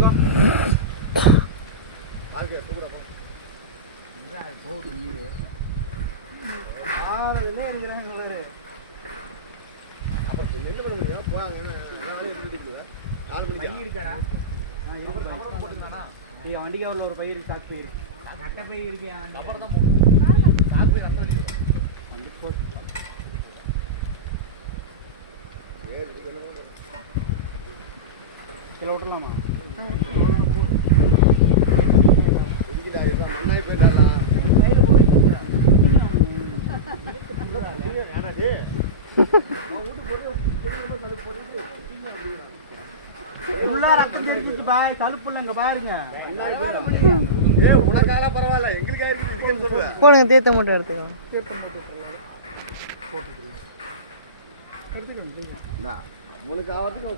தூக்கிக்கோ. ஆறுதலே இருக்கிறாங்க பாரு. அப்புறம் என்ன பண்ண முடியும்? போவாங்க, எல்லா வேலையும் எடுத்துக்கிட்டு 4 மணிக்கு இருக்காடா. வண்டி கவரில் ஒரு பயிர் சாக்கு பயிர் அட்டை பயிர் இருக்கு. அப்புறம் தான் போகுது சாக்கு பயிர் அத்தை அடிக்கும். கிலோ விட்டுலாமா? மண்ணாய் போயிட்டாலாம். ரத்தம் தெரிஞ்சிச்சு பாய். தழுப்பு இல்லைங்க பாருங்க. உனக்காக பரவாயில்ல, எங்களுக்கா இருக்குது சொல்லுவேன். போடுங்க, தீர்த்த மூட்டை எடுத்துக்கலாம். தீர்த்தம் எடுத்துக்கோங்க. உனக்கு ஆகிறதுக்கு